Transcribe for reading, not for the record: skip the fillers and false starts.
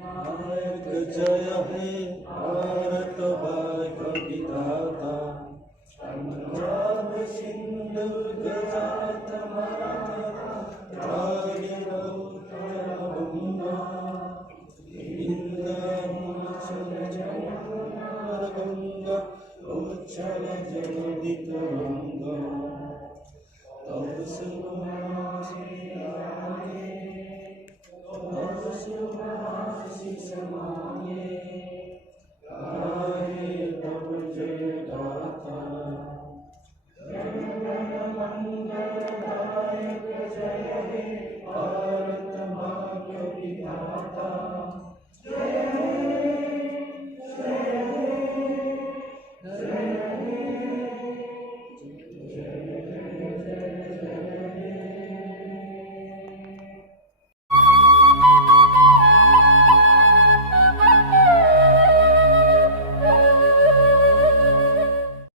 नायक जय हे भारत भाग्य विधाता, पंजाब सिंधु गुजरात मराठा द्राविड़ गंगा, हिंद हिमाचल जमुना गंगा उच्चल जल